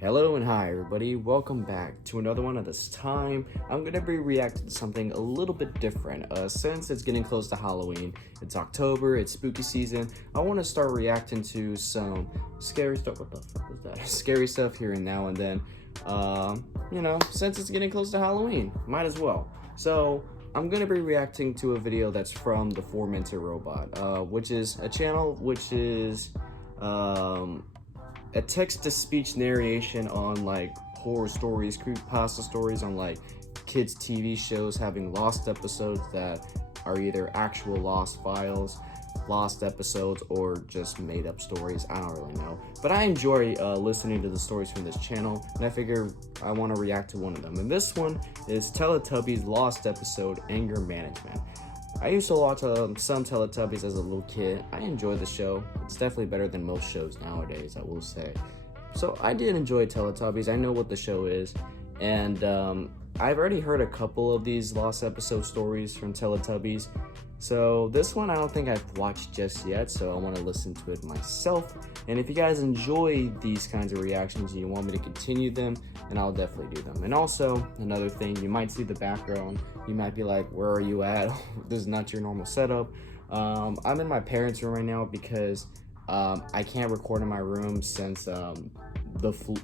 Hello and hi everybody, welcome back to another one. At this time, I'm going to be reacting to something a little bit different. Since it's getting close to Halloween, it's October, it's spooky season, I want to start reacting to some scary stuff. What the fuck was that? Scary stuff here and now and then. Since it's getting close to Halloween, might as well. So, I'm going to be reacting to a video that's from the Four-Minute Robot, which is a channel which is, a text-to-speech narration on like horror stories, creepypasta stories on like kids' TV shows having lost episodes that are either actual lost files, lost episodes, or just made-up stories. I don't really know, but I enjoy listening to the stories from this channel, and I figure I want to react to one of them. And this one is Teletubbies lost episode, Anger Management. I used to watch some Teletubbies as a little kid. I enjoy the show. It's definitely better than most shows nowadays, I will say. So I did enjoy Teletubbies. I know what the show is. And I've already heard a couple of these lost episode stories from Teletubbies. So this one I don't think I've watched just yet, so I want to listen to it myself. And if you guys enjoy these kinds of reactions and you want me to continue them, then I'll definitely do them. And also, another thing, you might see the background. You might be like, where are you at? This is not your normal setup. I'm in my parents' room right now because I can't record in my room since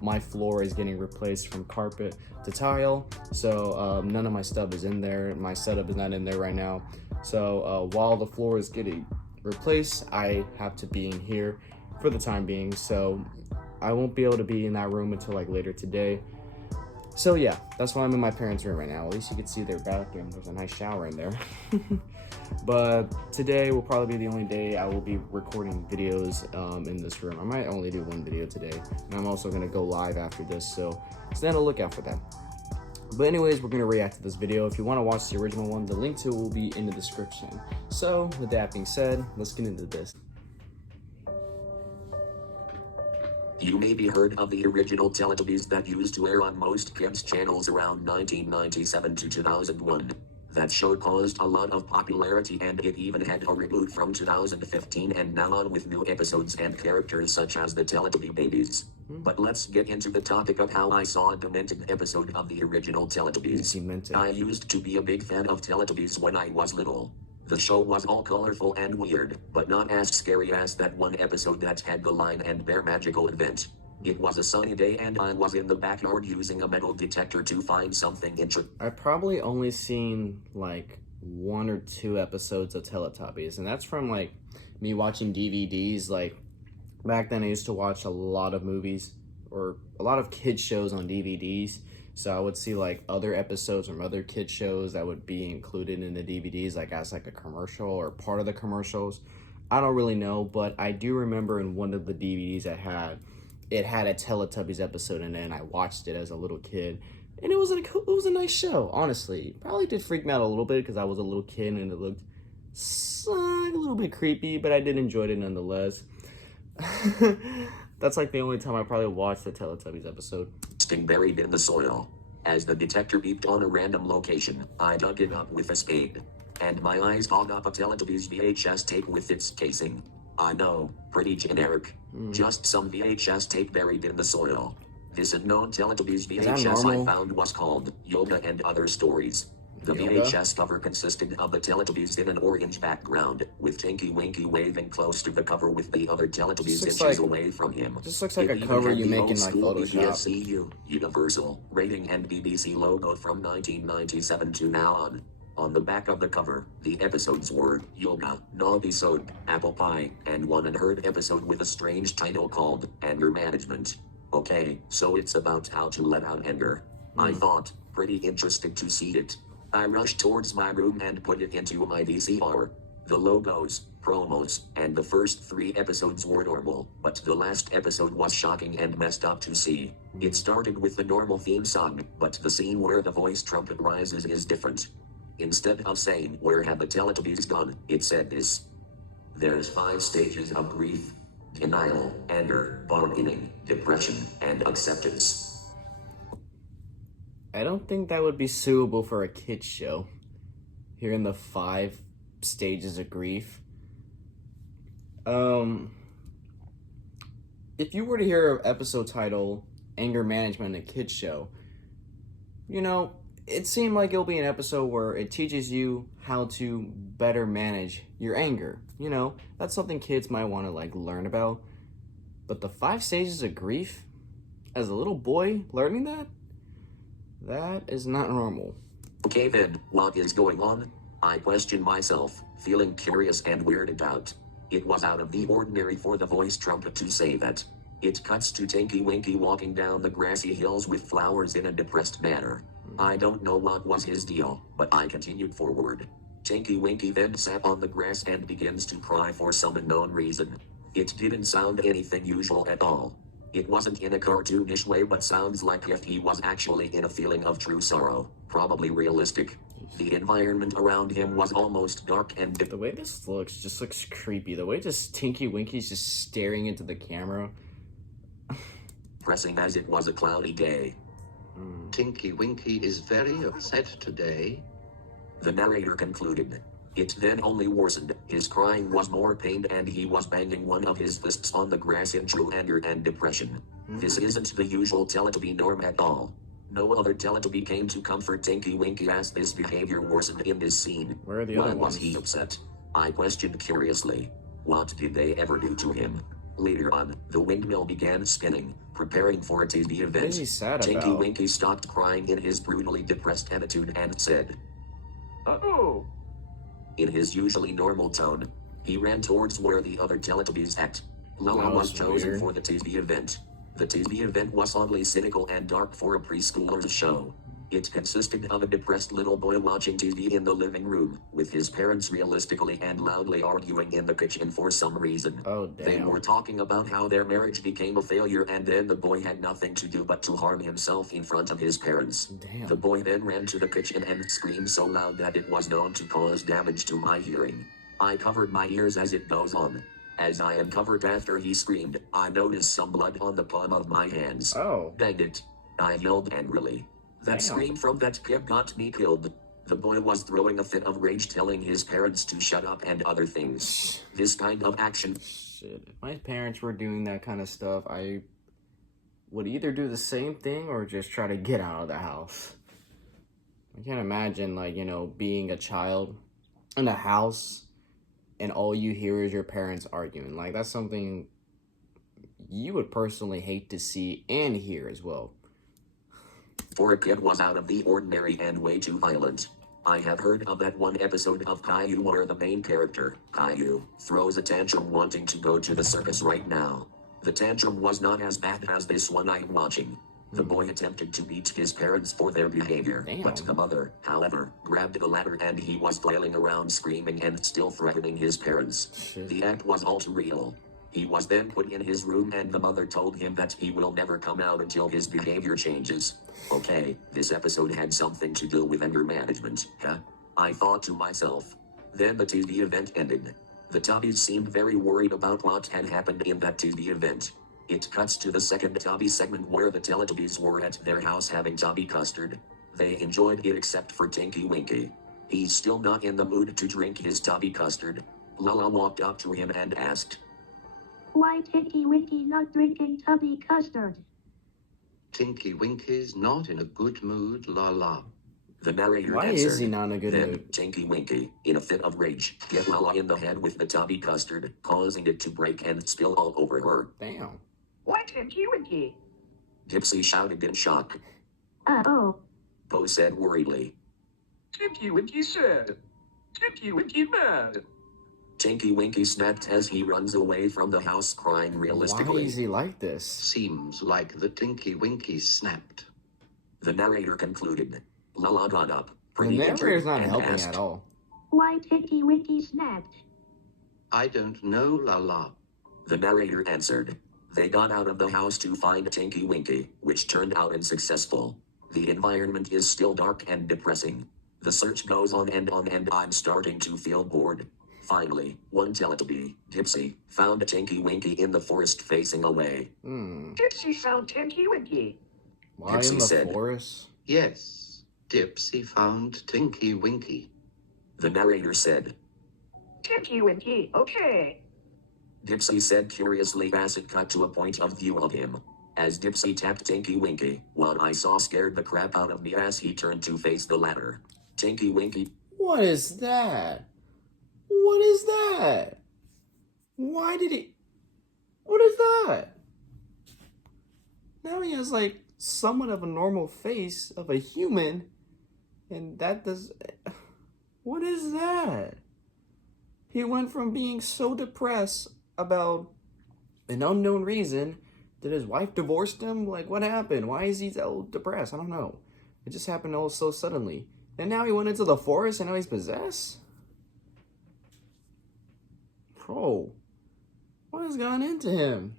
my floor is getting replaced from carpet to tile. So none of my stuff is in there. My setup is not in there right now. So while the floor is getting replaced, I have to be in here for the time being. So I won't be able to be in that room until like later today. So yeah, that's why I'm in my parents' room right now. At least you can see their bathroom. There's a nice shower in there. But today will probably be the only day I will be recording videos in this room. I might only do one video today, and I'm also gonna go live after this, so stand a lookout for that. But anyways, we're gonna react to this video. If you want to watch the original one, the link to it will be in the description. So with that being said, let's get into this. You maybe heard of the original Teletubbies that used to air on most kids' channels around 1997 to 2001. That show caused a lot of popularity, and it even had a reboot from 2015 and now on with new episodes and characters such as the Teletubby babies. But let's get into the topic of how I saw a demented episode of the original Teletubbies. I used to be a big fan of Teletubbies when I was little. The show was all colorful and weird, but not as scary as that one episode that had the lion and bear magical event. It was a sunny day and I was in the backyard using a metal detector to find something interesting. I've probably only seen like 1 or 2 episodes of Teletubbies, and that's from like me watching DVDs. Like back then I used to watch a lot of movies or a lot of kids shows on DVDs. So I would see like other episodes from other kid shows that would be included in the DVDs, like as like a commercial or part of the commercials. I don't really know, but I do remember in one of the DVDs it had a Teletubbies episode in it, and I watched it as a little kid, and it was a nice show. Honestly, it probably did freak me out a little bit because I was a little kid and it looked a little bit creepy, but I did enjoy it nonetheless. That's like the only time I probably watched the Teletubbies episode. Buried in the soil. As the detector beeped on a random location, I dug it up with a spade. And my eyes fogged up a Teletubbies VHS tape with its casing. I know, pretty generic. Just some VHS tape buried in the soil. This unknown Teletubbies VHS I found was called Yoga and Other Stories. The VHS cover consisted of the Teletubbies in an orange background, with Tinky Winky waving close to the cover with the other Teletubbies inches away from him. This looks like a cover you make in like Photoshop. PSCU, Universal, Rating and BBC logo from 1997 to now on. On the back of the cover, the episodes were Yoga, Naughty Soap, Apple Pie, and one unheard episode with a strange title called Anger Management. Okay, so it's about how to let out anger. I thought, pretty interesting to see it. I rushed towards my room and put it into my VCR. The logos, promos, and the first 3 episodes were normal, but the last episode was shocking and messed up to see. It started with the normal theme song, but the scene where the voice trumpet rises is different. Instead of saying, "Where have the Teletubbies gone?" it said this. There's 5 stages of grief: denial, anger, bargaining, depression, and acceptance. I don't think that would be suitable for a kid's show. Hearing the 5 stages of grief. If you were to hear an episode title, anger management in a kids show. You know, it seemed like it'll be an episode where it teaches you how to better manage your anger. You know, that's something kids might want to like learn about. But the 5 stages of grief, as a little boy learning that is not normal. Okay then, what is going on? I questioned myself, feeling curious and weirded out. It was out of the ordinary for the voice trumpet to say that. It cuts to Tinky Winky walking down the grassy hills with flowers in a depressed manner. I don't know what was his deal, but I continued forward. Tinky Winky then sat on the grass and begins to cry for some unknown reason. It didn't sound anything usual at all. It wasn't in a cartoonish way, but sounds like if he was actually in a feeling of true sorrow, probably realistic. The environment around him was almost dark and The way this looks just looks creepy. The way just Tinky Winky's just staring into the camera. depressing as it was a cloudy day. Tinky Winky is very upset today. The narrator concluded. It then only worsened. His crying was more pained and he was banging one of his fists on the grass in true anger and depression. This isn't the usual Teletubby norm at all. No other Teletubby came to comfort Tinky Winky as this behavior worsened in this scene. Where are the Why other was ones? he upset? I questioned curiously. What did they ever do to him? Later on, the windmill began spinning, preparing for a TV event. What is he sad Tinky about? Winky stopped crying in his brutally depressed attitude and said, Uh-oh. in his usually normal tone, he ran towards where the other Teletubbies at. Lala That was was chosen weird. for the TV event. The TV event was oddly cynical and dark for a preschooler's show. It consisted of a depressed little boy watching TV in the living room, with his parents realistically and loudly arguing in the kitchen for some reason. Oh, They damn. were talking about how their marriage became a failure and then the boy had nothing to do but to harm himself in front of his parents. Damn. The boy then ran to the kitchen and screamed so loud that it was known to cause damage to my hearing. I covered my ears as it goes on. As I uncovered after he screamed, I noticed some blood on the palm of my hands. Oh. Dang it. I yelled angrily. That Damn. scream from that kid got me killed. The boy was throwing a fit of rage telling his parents to shut up and other things. This kind of action. Shit. If my parents were doing that kind of stuff, I would either do the same thing or just try to get out of the house. I can't imagine, like, you know, being a child in a house and all you hear is your parents arguing. Like, that's something you would personally hate to see and hear as well. For a kid was out of the ordinary and way too violent. I have heard of that one episode of Caillou where the main character, Caillou, throws a tantrum wanting to go to the circus right now. The tantrum was not as bad as this one I'm watching. The boy attempted to beat his parents for their behavior, Damn. but the mother, however, grabbed the ladder and he was flailing around screaming and still threatening his parents. Shit. The act was all too real. He was then put in his room and the mother told him that he will never come out until his behavior changes. Okay, this episode had something to do with anger management, huh? I thought to myself. Then the TV event ended. The Tubbies seemed very worried about what had happened in that TV event. It cuts to the second Tubby segment where the Teletubbies were at their house having Tubby custard. They enjoyed it except for Tinky Winky. He's still not in the mood to drink his Tubby custard. Lala walked up to him and asked, Why Tinky Winky not drinking Tubby custard? Tinky Winky's not in a good mood, la la. The narrator Why answered. is he not in a good Then, mood? Tinky Winky, in a fit of rage, hit Lala in the head with the Tubby custard, causing it to break and spill all over her. Damn. Why Tinky Winky? Dipsy shouted in shock. Oh. Poe said worriedly. Tinky Winky sad. Tinky Winky mad. Tinky Winky snapped as he runs away from the house crying Why realistically. is he like this? Seems like the Tinky Winky snapped. The narrator concluded. Lala got up, The pretty narrator's injured, not and helping asked, at all. Why Tinky Winky snapped? I don't know, la la. The narrator answered. They got out of the house to find Tinky Winky, which turned out unsuccessful. The environment is still dark and depressing. The search goes on and I'm starting to feel bored. Finally, one Teletubby, Dipsy, found Tinky Winky in the forest facing away. Dipsy found Tinky Winky. Why Dipsy in the said- forest? Yes, Dipsy found Tinky Winky. The narrator said. Tinky Winky, okay. Dipsy said curiously as it cut to a point of view of him. As Dipsy tapped Tinky Winky, what I saw scared the crap out of me as he turned to face the ladder. Tinky Winky. What is that? What is that? Why did he... What is that? Now he has like somewhat of a normal face of a human, and that does... What is that? He went from being so depressed about an unknown reason. Did his wife divorce him? Like, what happened? Why is he so depressed? I don't know. It just happened all so suddenly. And now he went into the forest and now he's possessed? Bro, what has gone into him?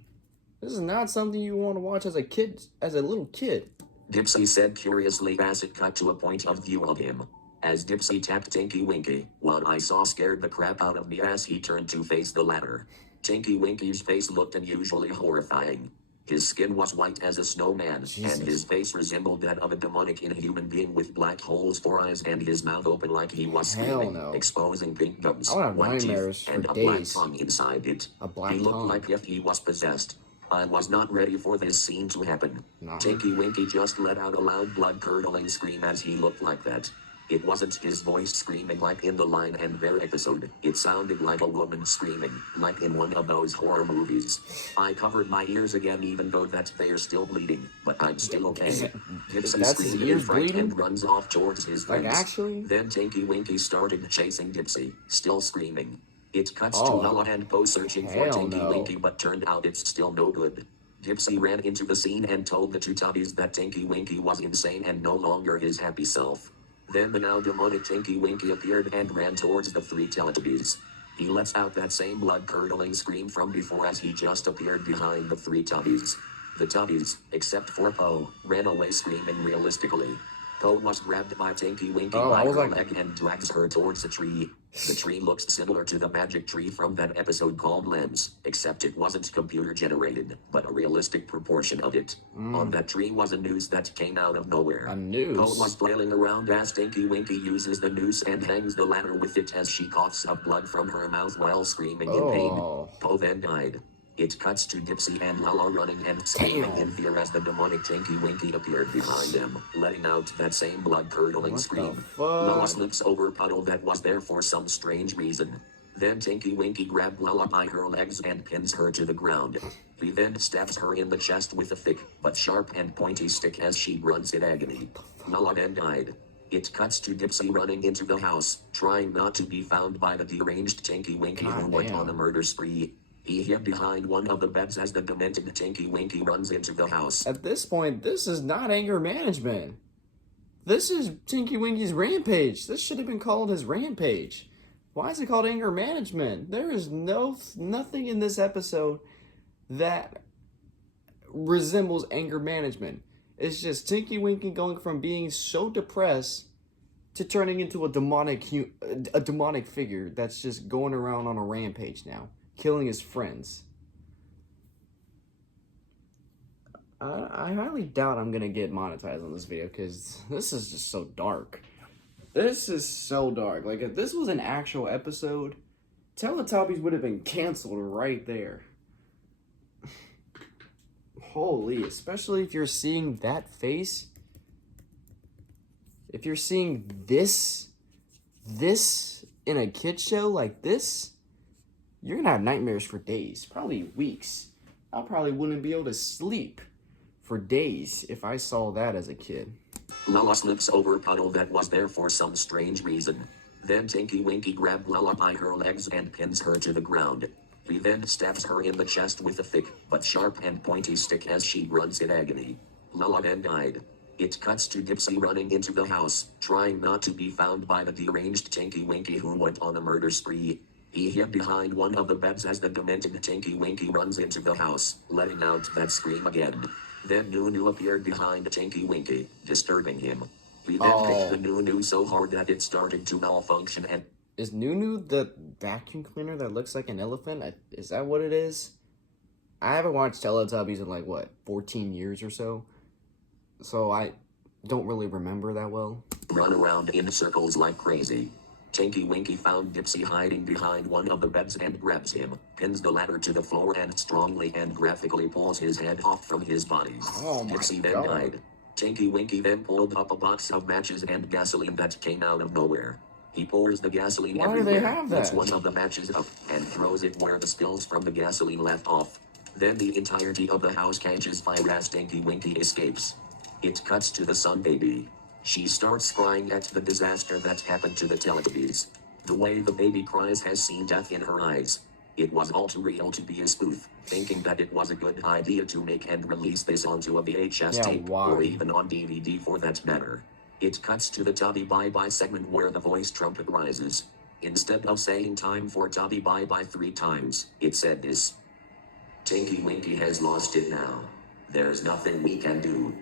This is not something you want to watch as a kid, as a little kid. Dipsy said curiously as it cut to a point of view of him. As Dipsy tapped Tinky Winky, what I saw scared the crap out of me as he turned to face the ladder. Tinky Winky's face looked unusually horrifying. His skin was white as a snowman, Jesus. and his face resembled that of a demonic inhuman being with black holes for eyes and his mouth open like he was Hell screaming, no. exposing pink gums, I would have white nightmares teeth, for and a black days. tongue inside it. A black He looked tongue. like if he was possessed. I was not ready for this scene to happen. Nah. Tinky Winky just let out a loud blood-curdling scream as he looked like that. It wasn't his voice screaming like in the Lion and Bear episode. It sounded like a woman screaming, like in one of those horror movies. I covered my ears again even though that they're still bleeding, but I'm still okay. Dipsy That's his screamed in ears fright bleeding? and runs off towards his Like, friends. actually? Then Tinky Winky started chasing Dipsy, still screaming. It cuts Oh. to Lala and Poe searching for Hell Tinky no. Winky, but turned out it's still no good. Dipsy ran into the scene and told the two Tubbies that Tinky Winky was insane and no longer his happy self. Then the now demonic Tinky Winky appeared and ran towards the three Teletubbies. He lets out that same blood-curdling scream from before as he just appeared behind the three Tubbies. The Tubbies, except for Poe, ran away screaming realistically. Poe was grabbed by Tinky Winky Oh, by I was her like- leg and drags her towards a tree. The tree looks similar to the magic tree from that episode called Lens, except it wasn't computer generated, but a realistic proportion of it. On that tree was a noose that came out of nowhere. A noose? Poe was flailing around as Tinky Winky uses the noose and hangs the ladder with it as she coughs up blood from her mouth while screaming in pain. Oh. Poe then died. It cuts to Dipsy and Lala running and screaming Damn. in fear as the demonic Tinky Winky appeared behind them, letting out that same blood-curdling What scream. the fuck? Lala slips over a puddle that was there for some strange reason. Then Tinky Winky grabbed Lala by her legs and pins her to the ground. He then stabs her in the chest with a thick, but sharp and pointy stick as she runs in agony. Lala then died. It cuts to Dipsy running into the house, trying not to be found by the deranged Tinky Winky who went Goddamn. on a murder spree. He hid behind one of the beds as the demented Tinky Winky runs into the house. At this point, this is not anger management. This is Tinky Winky's Rampage. This should have been called his Rampage. Why is it called anger management? There is nothing in this episode that resembles anger management. It's just Tinky Winky going from being so depressed to turning into a demonic figure that's just going around on a rampage now, killing his friends. I highly doubt I'm gonna get monetized on this video because this is just so dark. This is so dark. Like, if this was an actual episode, Teletubbies would have been canceled right there. Holy, especially if you're seeing that face. If you're seeing this in a kid show like this, you're gonna have nightmares for days, probably weeks. I probably wouldn't be able to sleep for days if I saw that as a kid. Lala slips over a puddle that was there for some strange reason. Then Tinky Winky grabbed Lala by her legs and pins her to the ground. He then stabs her in the chest with a thick, but sharp and pointy stick as she runs in agony. Lala then died. It cuts to Dipsy running into the house, trying not to be found by the deranged Tinky Winky who went on a murder spree. He hid behind one of the beds as the demented Tinky Winky runs into the house, letting out that scream again. Then Nunu appeared behind Tinky Winky, disturbing him. He then picked the Nunu so hard that it started to malfunction and... Is Nunu the vacuum cleaner that looks like an elephant? Is that what it is? I haven't watched Teletubbies in like, what, 14 years or so? So I don't really remember that well. run around in circles like crazy. Tinky Winky found Dipsy hiding behind one of the beds and grabs him, pins the ladder to the floor and strongly and graphically pulls his head off from his body. Oh my Dipsy then God. died. Tinky Winky then pulled up a box of matches and gasoline that came out of nowhere. He pours the gasoline Why do everywhere, they have picks that? one of the matches up, and throws it where the spills from the gasoline left off. Then the entirety of the house catches fire as Tinky Winky escapes. It cuts to the sun baby. She starts crying at the disaster that happened to the Teletubbies. The way the baby cries has seen death in her eyes. It was all too real to be a spoof, thinking that it was a good idea to make and release this onto a VHS tape, why? or even on DVD for that matter. It cuts to the Tubby bye-bye segment where the voice trumpet rises. Instead of saying time for Tubby bye-bye 3 times, it said this. Tinky Winky has lost it now. There's nothing we can do.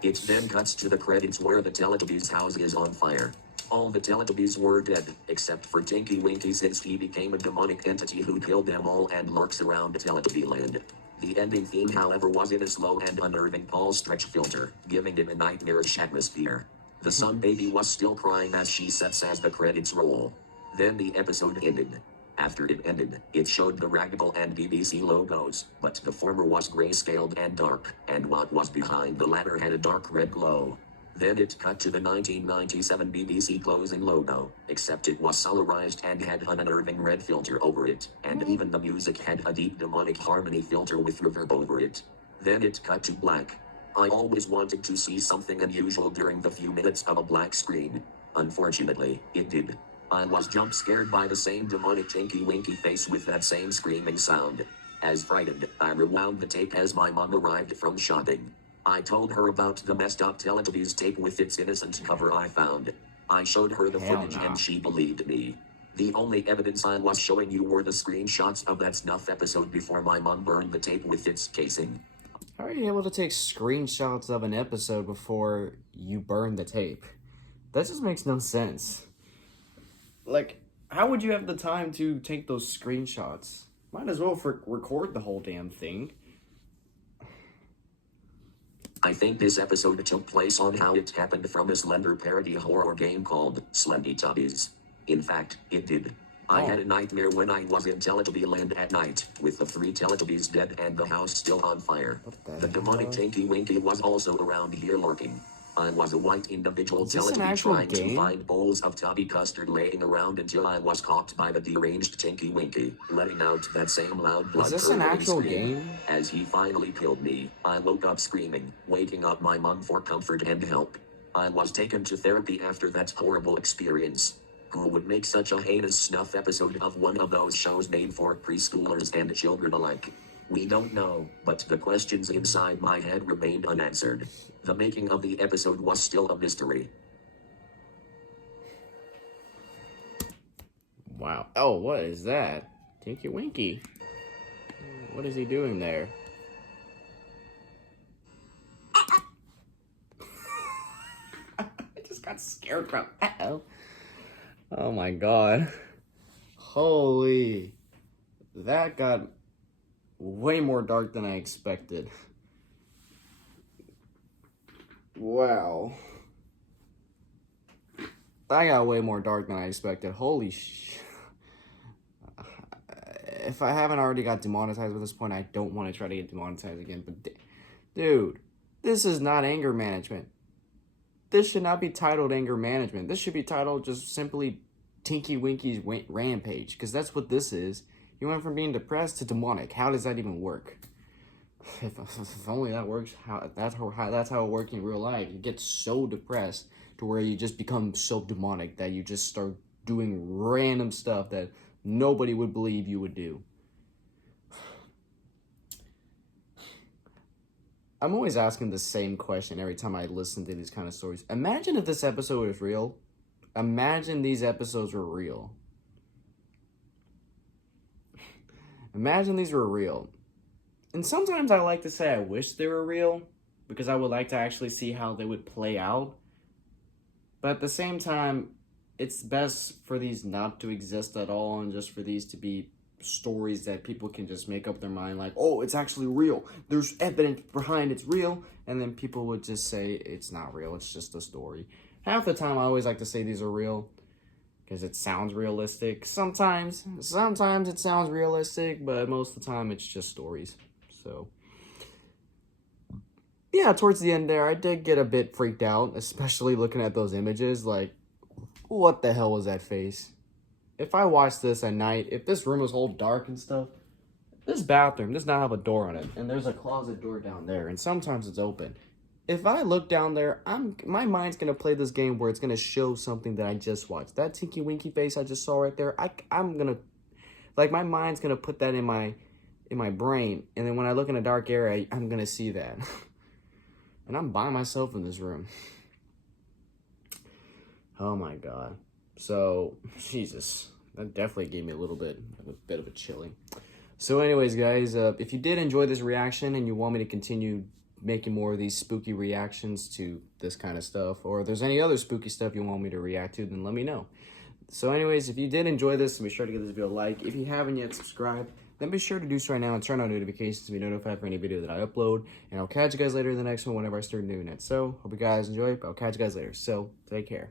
It then cuts to the credits where the Teletubbies house is on fire. All the Teletubbies were dead, except for Tinky Winky since he became a demonic entity who killed them all and lurks around Teletubby land. The ending theme, however, was in a slow and unnerving Paul stretch filter, giving it a nightmarish atmosphere. The sun baby was still crying as she sets as the credits roll. Then the episode ended. After it ended, it showed the Ragdoll and BBC logos, but the former was grayscaled and dark, and what was behind the latter had a dark red glow. Then it cut to the 1997 BBC closing logo, except it was solarized and had an unnerving red filter over it, and even the music had a deep demonic harmony filter with reverb over it. Then it cut to black. I always wanted to see something unusual during the few minutes of a black screen. Unfortunately, it did. I was jump scared by the same demonic Tinky Winky face with that same screaming sound. As frightened, I rewound the tape as my mom arrived from shopping. I told her about the messed up Teletubbies tape with its innocent cover I found. I showed her the Hell footage nah. and she believed me. The only evidence I was showing you were the screenshots of that snuff episode before my mom burned the tape with its casing. How are you able to take screenshots of an episode before you burn the tape? That just makes no sense. Like, how would you have the time to take those screenshots? Might as well record the whole damn thing. I think this episode took place on How It Happened from a Slender parody horror game called Teletubbies. In fact, it did. I had a nightmare when I was in Teletubby land at night, with the 3 Teletubbies dead and the house still on fire. What The demonic Tinky Winky was also around here lurking. I was a white individual Is this an Teletubby actual trying game? to find bowls of Tubby custard laying around until I was caught by the deranged Tinky Winky, letting out that same loud blood Is this an curdling actual scream. game? As he finally killed me, I woke up screaming, waking up my mom for comfort and help. I was taken to therapy after that horrible experience. Who would make such a heinous snuff episode of one of those shows made for preschoolers and children alike? We don't know, but the questions inside my head remained unanswered. The making of the episode was still a mystery. Wow. Oh, what is that? Tinky Winky. What is he doing there? I just got scared from. Uh-oh. Oh my god. Holy. That got way more dark than I expected. Wow. That got way more dark than I expected. Holy sh... If I haven't already got demonetized at this point, I don't want to try to get demonetized again. But dude, this is not anger management. This should not be titled anger management. This should be titled just simply Tinky Winky's Rampage. Because that's what this is. You went from being depressed to demonic. How does that even work? If only that works. That's how it works in real life. You get so depressed to where you just become so demonic that you just start doing random stuff that nobody would believe you would do. I'm always asking the same question every time I listen to these kind of stories. Imagine if this episode is real. Imagine these episodes were real. Imagine these were real. And sometimes I like to say I wish they were real, because I would like to actually see how they would play out. But at the same time, it's best for these not to exist at all, and just for these to be stories that people can just make up their mind, like, oh, it's actually real. There's evidence behind it's real. And then people would just say it's not real. It's just a story. Half the time, I always like to say these are real, because it sounds realistic. Sometimes it sounds realistic, but most of the time it's just stories. So yeah, towards the end there, I did get a bit freaked out, especially looking at those images. Like, what the hell was that face? If I watched this at night, if this room was all dark and stuff, this bathroom does not have a door on it, and there's a closet door down there, and sometimes it's open. If I look down there, my mind's gonna play this game where it's gonna show something that I just watched. That Tinky Winky face I just saw right there, I'm gonna, like, my mind's gonna put that in my brain, and then when I look in a dark area, I'm gonna see that. And I'm by myself in this room. Oh my god. So, Jesus, that definitely gave me a bit of a chilling. So anyways, guys, if you did enjoy this reaction and you want me to continue making more of these spooky reactions to this kind of stuff, or if there's any other spooky stuff you want me to react to, then let me know. So anyways, if you did enjoy this, be sure to give this video a like. If you haven't yet subscribed, then be sure to do so right now and turn on notifications to be notified for any video that I upload. And I'll catch you guys later in the next one whenever I start doing it. So, hope you guys enjoy. I'll catch you guys later. So, take care.